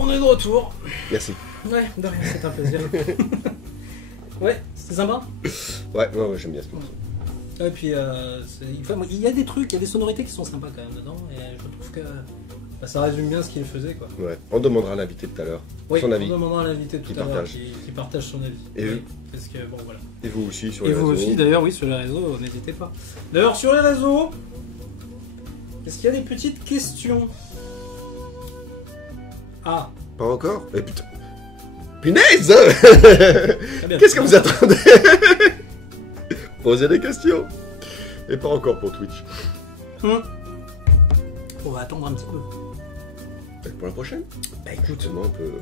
On est de retour. Merci. Ouais, de rien, c'est un plaisir. Ouais, c'était sympa. Ouais, j'aime bien ce morceau. Et puis, il y a des trucs, il y a des sonorités qui sont sympas quand même dedans, et je trouve que ça résume bien ce qu'il faisait, quoi. Ouais, on demandera à l'invité tout à l'heure son avis. On demandera à l'invité tout à l'heure qui partage son avis. Et oui, parce que, bon, voilà. Et vous aussi sur les réseaux. Et vous aussi, d'ailleurs, oui, sur les réseaux, n'hésitez pas. D'ailleurs, sur les réseaux, est-ce qu'il y a des petites questions? Ah. Pas encore? Mais putain. Punaise. Qu'est-ce que vous attendez? Posez des questions. Et pas encore pour Twitch. On va attendre un petit peu. Pour la prochaine? Bah écoute,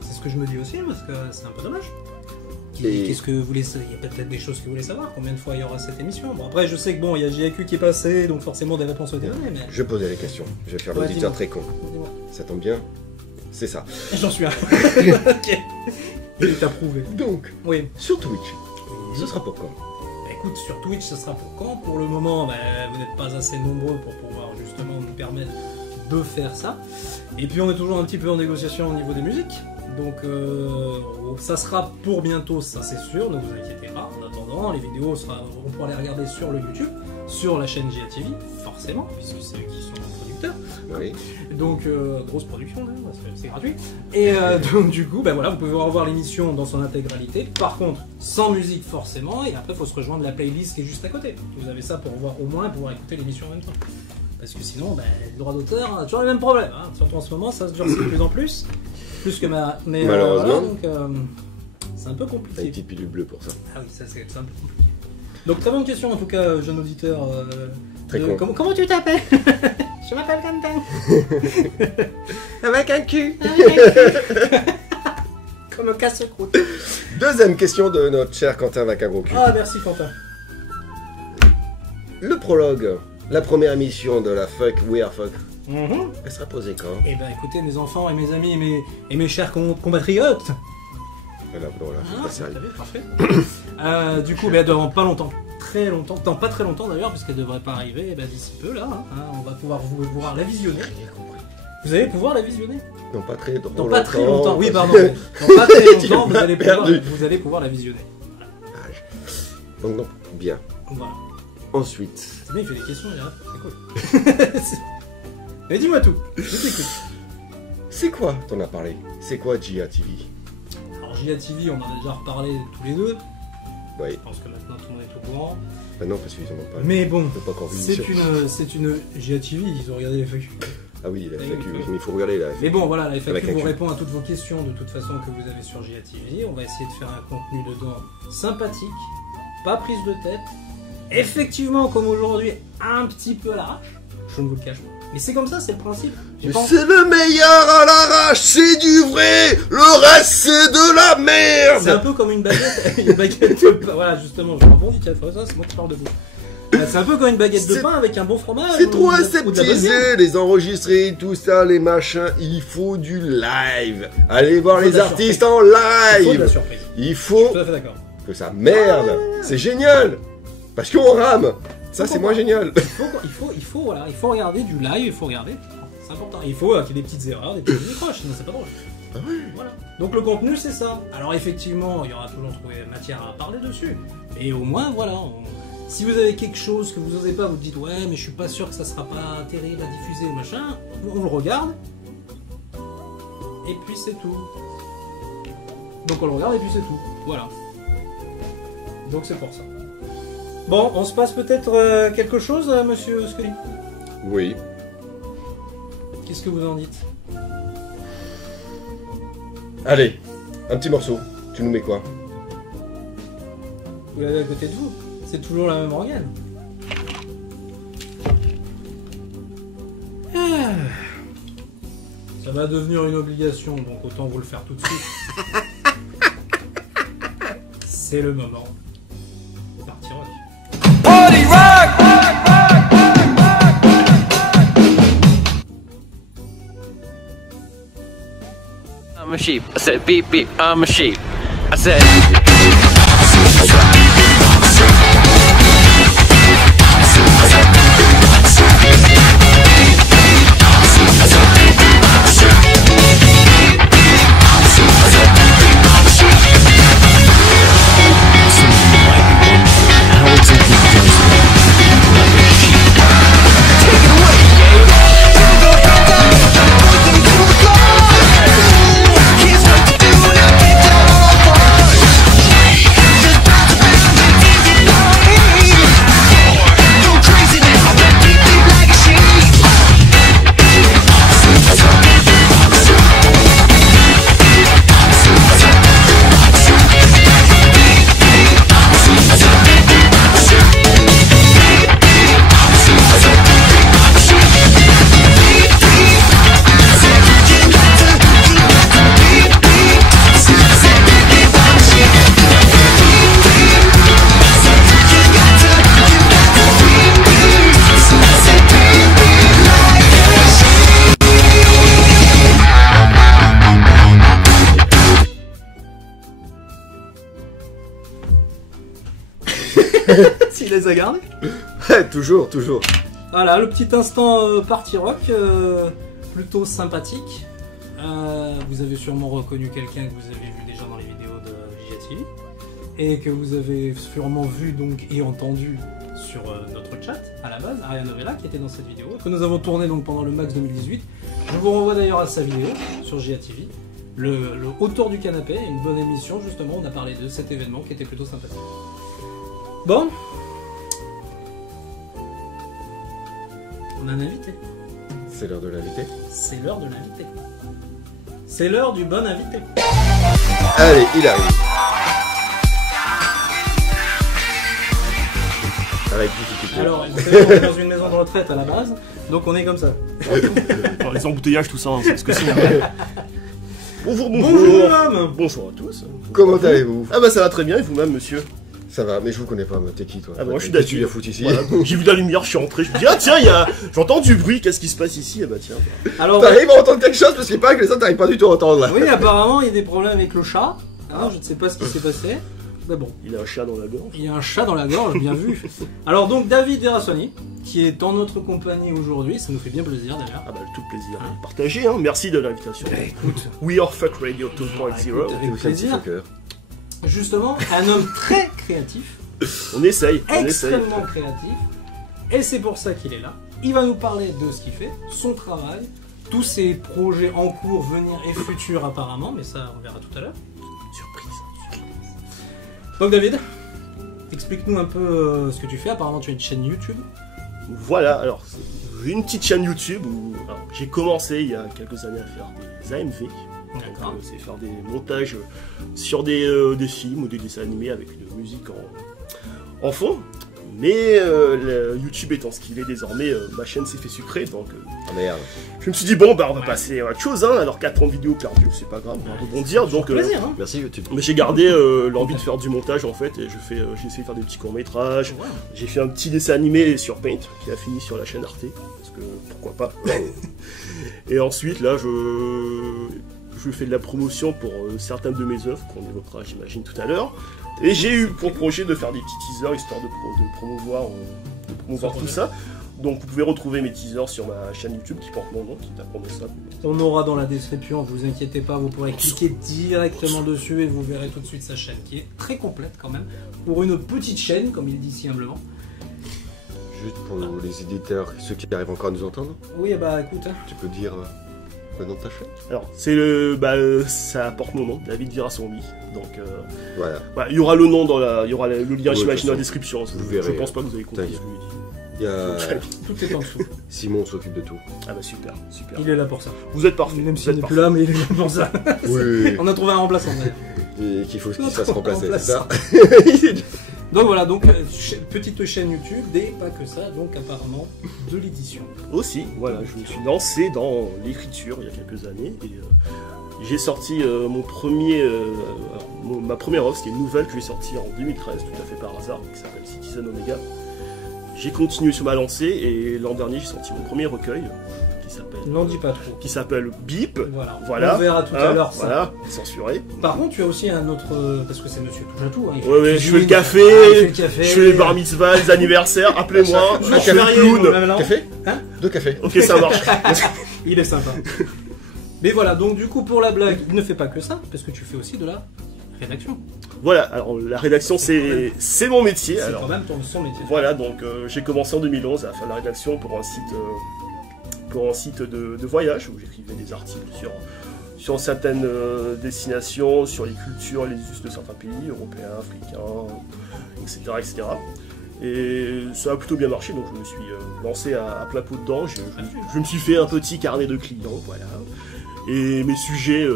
c'est ce que je me dis aussi, parce que c'est un peu dommage. Et... Qu'est-ce que vous voulez savoir? Il y a peut-être des choses que vous voulez savoir. Combien de fois il y aura cette émission? Bon, après, je sais que bon, il y a JAQ qui est passé, donc forcément des réponses ont été données, mais... Je posais les questions. Je vais faire l'auditeur très con. Ça tombe bien. C'est ça. J'en suis un. Ok. Il t'a prouvé. Donc, oui. Sur Twitch, ce sera pour quand? Bah, écoute, sur Twitch, ce sera pour quand? Pour le moment, bah, vous n'êtes pas assez nombreux pour pouvoir justement nous permettre de faire ça. Et puis on est toujours un petit peu en négociation au niveau des musiques. Donc ça sera pour bientôt, ça c'est sûr, ne vous inquiétez pas. En attendant, les vidéos, on pourra les regarder sur le YouTube, sur la chaîne JATV, forcément, puisque c'est eux qui sont producteurs. Oui. Donc, grosse production, parce que c'est gratuit. Et donc, du coup, ben voilà, vous pouvez revoir l'émission dans son intégralité. Par contre, sans musique, forcément. Et après, il faut se rejoindre la playlist qui est juste à côté. Vous avez ça pour voir au moins pouvoir écouter l'émission en même temps. Parce que sinon, ben, le droit d'auteur, a toujours les mêmes problèmes. Hein. Surtout en ce moment, ça se durcit de plus en plus. Plus que mais malheureusement. Voilà, donc, c'est un peu compliqué. T'as une petite pilule bleue pour ça. Ah oui, ça c'est un peu compliqué. Donc, très bonne question, en tout cas, jeune auditeur. Très con. Comment tu t'appelles? Je m'appelle Quentin. Avec un cul. Comme un casse-croûte. Deuxième question de notre cher Quentin avec un gros cul. Ah, merci Quentin. Le prologue, la première émission de la Fuck We Are Fuck, elle sera posée quand? Eh ben écoutez, mes enfants et mes amis et mes chers compatriotes. Voilà, c'est parfait. Du coup, ben, dans pas longtemps. Très longtemps, pas très longtemps d'ailleurs, parce qu'elle devrait pas arriver d'ici peu là. Hein, on va pouvoir la visionner. Vous allez pouvoir la visionner? Non, pas très longtemps. Pas très longtemps, oui, pardon. Dans pas très longtemps, vous allez pouvoir la visionner. Voilà. Donc, non, bien. Voilà. Ensuite. C'est bien, il fait des questions, c'est cool. Mais dis-moi tout, je t'écoute. C'est quoi, t'en as parlé? C'est quoi JATV? Alors, JATV, on en a déjà reparlé tous les deux. Oui. Je pense que maintenant tout le monde est au courant. Bah non, parce qu'ils en ont pas. Mais bon, c'est une JATV, ils ont regardé les FAQ. Ah oui, la FAQ, mais il faut regarder la FAQ. Mais bon, voilà, la FAQ vous répond à toutes vos questions de toute façon que vous avez sur JATV. On va essayer de faire un contenu dedans sympathique, pas prise de tête. Effectivement, comme aujourd'hui, un petit peu à l'arrache. Je ne vous le cache pas. Mais c'est comme ça, c'est le principe. C'est le meilleur à l'arrache, c'est du vrai. Le reste, c'est de la merde. C'est un peu comme une baguette, de... Voilà, justement, je rebondis, ça, c'est moi qui parle de vous. C'est un peu comme une baguette de pain avec un bon fromage. C'est trop aseptisé, les enregistrés, tout ça, les machins. Il faut du live. Allez voir les artistes en live. Il faut de la surprise. Il faut tout à fait d'accord. Que ça merde. C'est génial. Parce qu'on rame. Ça, c'est moins génial. Il faut regarder du live, il faut regarder. C'est important. Il faut qu'il y ait des petites erreurs, des petites décroches, sinon c'est pas drôle. Ah ouais. Voilà. Donc le contenu, c'est ça. Alors effectivement, il y aura toujours matière à parler dessus. Et au moins, voilà. Si vous avez quelque chose que vous n'osez pas, vous dites ouais, mais je suis pas sûr que ça sera pas terrible à diffuser, machin. On le regarde. Et puis c'est tout. Donc on le regarde et puis c'est tout. Voilà. Donc c'est pour ça. Bon, on se passe peut-être quelque chose, monsieur Scully? Oui. Qu'est-ce que vous en dites? Allez, un petit morceau. Tu nous mets quoi? Vous l'avez à côté de vous. C'est toujours la même organe. Ça va devenir une obligation, donc autant vous le faire tout de suite. C'est le moment. Parti rock. Party rock! I'm a sheep. I said beep beep. I'm a sheep. I said. S'il les a gardés. Toujours, toujours. Voilà, le petit instant party rock, plutôt sympathique. Vous avez sûrement reconnu quelqu'un que vous avez vu déjà dans les vidéos de JTV et que vous avez sûrement vu donc et entendu sur notre chat à la base, Ariane Novella qui était dans cette vidéo, que nous avons tourné donc pendant le Max 2018. Je vous renvoie d'ailleurs à sa vidéo sur JTV, le Autour du canapé, une bonne émission justement, on a parlé de cet événement qui était plutôt sympathique. Bon, on a un invité. C'est l'heure de l'invité. C'est l'heure de l'invité. C'est l'heure du bon invité. Allez, il arrive. Avec difficulté. Alors, vous savez, on est dans une maison de retraite à la base, donc on est comme ça. Alors, les embouteillages, tout ça, hein, c'est ce que c'est. Bonjour, Bonjour, madame. Bonjour à tous. Comment allez-vous? Ah bah ça va très bien, et vous-même, monsieur? Ça va, mais je vous connais pas, mais t'es qui toi? Ah bah, je suis Qu'est-ce que tu d'accord. viens foutre ici? Voilà, j'ai vu de la lumière, je suis rentré, je me dis ah tiens, j'entends du bruit, qu'est-ce qui se passe ici? Ah bah tiens. Alors, T'arrives à entendre quelque chose parce qu'il paraît que les autres t'arrives pas du tout à entendre là. oui, apparemment, il y a des problèmes avec le chat. Je ne sais pas ce qui s'est passé. Mais bon, Il a un chat dans la gorge. il y a un chat dans la gorge, bien vu. Alors donc, David Verasoni, qui est en notre compagnie aujourd'hui, ça nous fait bien plaisir d'ailleurs. Ah bah tout plaisir partagé, hein. Merci de l'invitation. Écoute, We are Fuck Radio 2.0. écoute, T'es avec aussi un petit plaisir. fucker. Justement, un homme très créatif, On essaye, on essaye. extrêmement créatif, et c'est pour ça qu'il est là. Il va nous parler de ce qu'il fait, son travail, tous ses projets en cours, venir et futurs apparemment, mais ça on verra tout à l'heure. Surprise. Donc David, explique-nous un peu ce que tu fais. Apparemment tu as une chaîne YouTube. Voilà, alors j'ai une petite chaîne YouTube où alors, j'ai commencé il y a quelques années à faire des AMV. D'accord. Donc, c'est faire des montages sur des films ou des dessins animés avec de musique en fond. Mais YouTube étant ce qu'il est désormais, ma chaîne s'est fait sucrer, donc Ah merde. je me suis dit bon bah on va passer à autre chose, hein, alors 4 ans de vidéo perdu, c'est pas grave, on va rebondir, donc Plaisir, hein. Merci YouTube. mais j'ai gardé l'envie de faire du montage en fait, et j'ai essayé de faire des petits courts-métrages, Ouais. j'ai fait un petit dessin animé sur Paint qui a fini sur la chaîne Arte, parce que pourquoi pas. Et ensuite là je fais de la promotion pour certaines de mes œuvres qu'on évoquera j'imagine tout à l'heure. Et j'ai eu pour projet de faire des petits teasers histoire de promouvoir tout ça. Donc vous pouvez retrouver mes teasers sur ma chaîne YouTube qui porte mon nom, qui est Apprendre. On aura dans la description, vous inquiétez pas, vous pourrez cliquer directement dessus et vous verrez tout de suite sa chaîne qui est très complète quand même. Pour une petite chaîne, comme il dit si humblement. Juste pour les éditeurs, ceux qui arrivent encore à nous entendre, Oui, bah écoute, hein. tu peux dire le nom de ta chaîne? Alors c'est ça porte mon nom, David Virasombi. Donc Voilà. voilà, il y aura le nom il y aura le lien Ouais, j'imagine de dans la toute description. vous Je verrez, pense pas que vous avez compris ce t'inquiète. que je lui dis. Il y a Tout est en dessous. Simon s'occupe de tout. Ah bah super, super. Il est là pour ça. Vous êtes parfait. Même vous s'il êtes n'est plus parfait. là, mais il est là pour ça. Oui. On a trouvé un remplaçant d'ailleurs. Et qu'il faut qu'il se fasse remplacer, c'est ça? Donc voilà, donc petite chaîne YouTube, pas que ça, donc apparemment de l'édition. Aussi, voilà, je me suis lancé dans l'écriture il y a quelques années et j'ai sorti ma première œuvre, c'était une nouvelle que j'ai sortie en 2013, tout à fait par hasard, qui s'appelle Citizen Omega. J'ai continué sur ma lancée et l'an dernier j'ai sorti mon premier recueil N'en dis pas trop. qui s'appelle Beep. Voilà. On verra tout à l'heure ça. Voilà, censuré. Par contre, tu as aussi un autre. Parce que c'est monsieur touche à tout. Hein, il fait Ouais, la je cuisine, fais le café, il fait le café, je fais les bar mitzvahs, les anniversaires, appelez-moi, je jour suis férié, clown. même là. Café? Hein? 2 cafés. Ok, ça marche. Il est sympa. Mais voilà, donc du coup, pour la blague, il ne fait pas que ça, parce que tu fais aussi de la rédaction. Voilà, alors la rédaction c'est mon métier. C'est Alors quand même son métier. voilà, donc j'ai commencé en 2011 à faire la rédaction pour un site de voyage où j'écrivais des articles sur certaines destinations, sur les cultures, les us de certains pays, européens, africains, etc. etc. Et ça a plutôt bien marché, donc je me suis lancé à plein pot dedans. Je me suis fait un petit carnet de clients, voilà. Et mes sujets,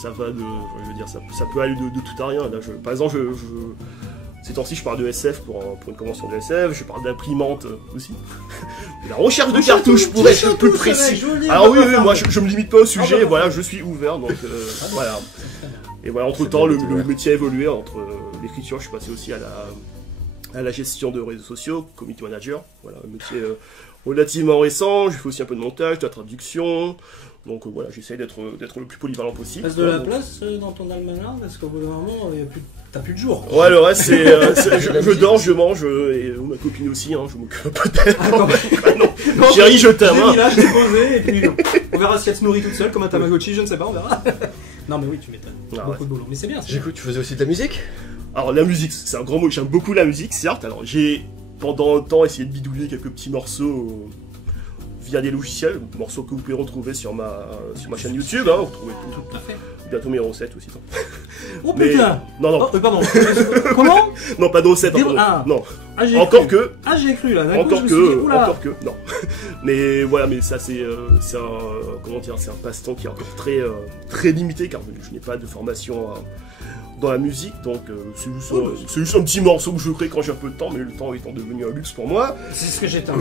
ça va de, je veux dire, ça peut aller de tout à rien. Là, par exemple, ces temps-ci, je parle de SF pour une convention de SF, je parle d'imprimante aussi. Et la recherche de cartouches pour être plus précis. Alors oui, moi je me limite pas au sujet, voilà, je suis ouvert, donc voilà. Et voilà, entre-temps, le métier a évolué, entre l'écriture, je suis passé aussi à la gestion de réseaux sociaux, community manager, voilà, un métier relativement récent, je fais aussi un peu de montage, de la traduction, Donc voilà, j'essaie d'être le plus polyvalent possible. Reste de la place dans ton almanach parce qu'au bout d'un moment, t'as plus de jours. Ouais, le reste, je dors, je mange, et ma copine aussi, hein, je m'occupe pas d'elle. Non, Chérie, je t'aime. J'ai mis là, je t'ai posé, et puis on verra si elle se nourrit toute seule comme un Tamagotchi, je ne sais pas, on verra. Non, mais oui, tu m'étonnes. Beaucoup de boulot. Mais c'est bien. J'ai cru que tu faisais aussi de la musique. Alors, la musique, c'est un grand mot, j'aime beaucoup la musique, certes. Alors, j'ai pendant un temps essayé de bidouiller quelques petits morceaux via des logiciels, morceaux que vous pouvez retrouver sur ma chaîne YouTube, hein, vous retrouvez Tout à fait. bientôt mes recettes aussi. Oh Mais- putain. Non, Oh, pardon. Comment? non, pas de recettes, Des- pardon. ah. Non, Ah, j'ai encore cru. que, Ah, j'ai cru là. D'un coup, je encore me suis dit, que, oula. encore que, non. Mais voilà, mais ça c'est un, comment dire, c'est un passe-temps qui est encore très limité car je n'ai pas de formation dans la musique, donc c'est juste un petit morceau que je crée quand j'ai un peu de temps, mais le temps étant devenu un luxe pour moi. C'est ce que j'étais.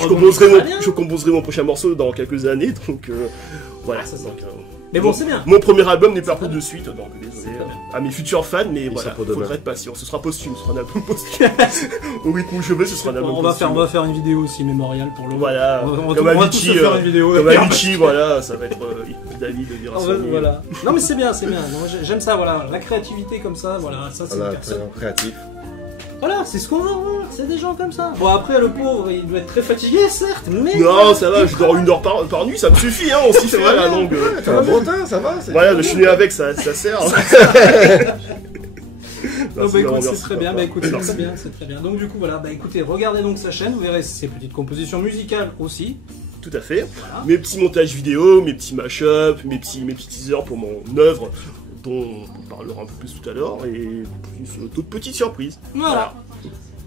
Je composerai mon prochain morceau dans quelques années, donc voilà. Ah, ça, c'est Donc, Mais bon, c'est bien. mon premier album n'est pas très pour de suite, donc désolé à mes futurs fans, mais voilà, sera pour demain. faudrait être patient. Ce sera posthume, ce sera un album posthume. Au rythme où je vais, ce sera un album On va posthume. faire une vidéo aussi mémoriale pour le. Voilà, On comme va tous Avicii, se faire une vidéo. comme Avicii, voilà, ça va être David dira Ah, son ouais, mieux. voilà. Non mais c'est bien, c'est bien. Non, j'aime ça, voilà. La créativité comme ça, voilà, ça c'est une Voilà, personne. créatif. Voilà, c'est ce qu'on veut voir, c'est des gens comme ça. Bon après le pauvre, il doit être très fatigué, certes, mais. Non, ça va, je dors 1 heure par nuit, ça me suffit, hein, on s'y fait à la longue. T'as un bon teint, ça va. Voilà, je suis né avec, ça sert. Non, bah écoute, c'est Merci, très bien, papa. bah écoute, c'est Merci. très bien, c'est très bien. Donc du coup voilà, bah écoutez, regardez donc sa chaîne, vous verrez ses petites compositions musicales aussi. Tout à fait. Voilà. Mes petits montages vidéo, mes petits mashups, mes petits teasers pour mon œuvre, dont on parlera un peu plus tout à l'heure, et plus d'autres petites surprises. Voilà.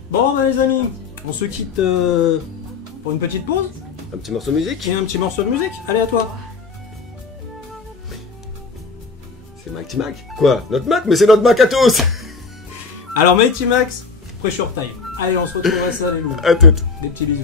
Bon bah les amis, on se quitte pour une petite pause Un petit morceau de musique. et un petit morceau de musique. Allez à toi. C'est Mighty Mac. Quoi? Notre Mac? Mais c'est notre Mac à tous. Alors Mighty Max, pressure time. Allez, on se retrouve à ça les loups. À toutes. Des petits bisous.